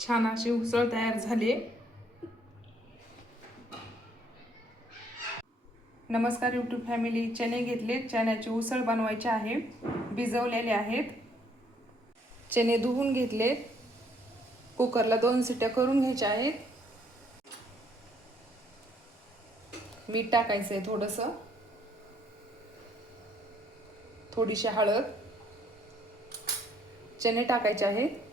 छान अशी उसळ तयार झाली। नमस्कार यूट्यूब फॅमिली, चणे घेतले, चण्याची उसळ बनवायची आहे। भिजवलेले आहेत। चणे धुवून घेतले, कुकरला 2 शिट्ट्या करून घ्यायच्या आहेत। मीठ टाकायचं आहे थोडंसं, थोडीशी हळद, चणे टाकायचे आहेत।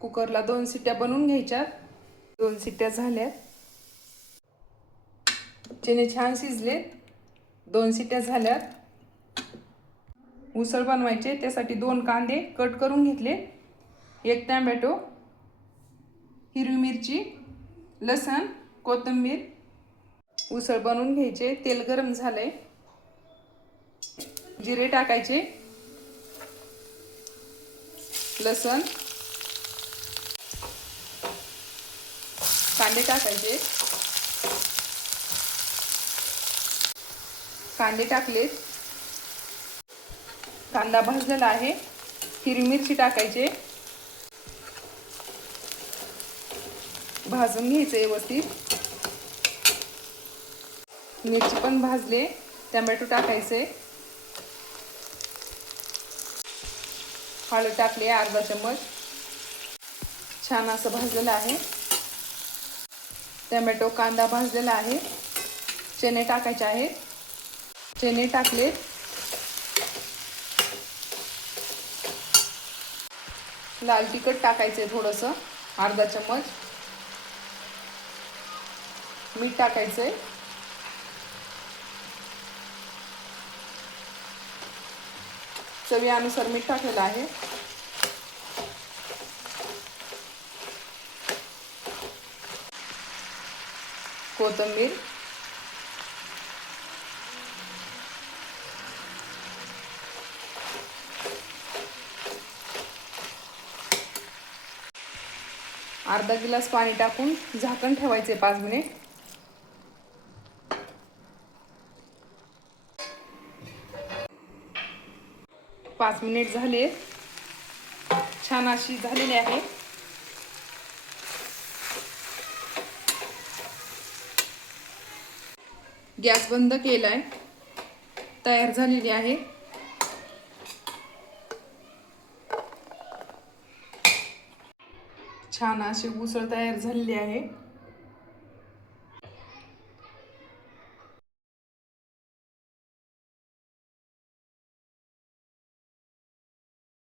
कुकरला 2 शिट्ट्या बनवून घ्यायच्या। 2 शिट्ट्या झाल्या, चणे छान शिजले। 2 शिट्ट्या झाल्यात। उसळ बनवायचे त्यासाठी 2 कांदे कट करून घेतले, 1 टोमॅटो, हिरवी मिरची, लसूण, कोथिंबीर। उसळ बनवून घ्यायचे। तेल गरम झाले, जिरे टाकायचे, लसूण, कांदे टाकायचे। कांदे टाकले, कांदा भाजलेला आहे। हिरवी मिरची टाकायचे, भाजून घ्यायचे व्यवस्थित। मिरची पण भाजले, टोमॅटो टाकायचे, हळद टाकली अर्धा चमच। छान असं भाजलेलं आहे। टोमॅटो कांदा भाजलेला आहे। चणे टाकायचे आहेत, चणे टाकले, लाल तिखट टाकायचे थोडंसं अर्धा चमच, मीठ टाकायचे, चवीनुसार मीठ टाकलेलं आहे। कोथिंबीर, अर्धा गिलास पाणी टाकून झाकण ठेवायचे 5 मिनिट। 5 मिनिट झाले, छान अशी झालेली आहे। गॅस बंद केलाय, तयार झालेली आहे। छान अशी उसळ तयार झालेली आहे।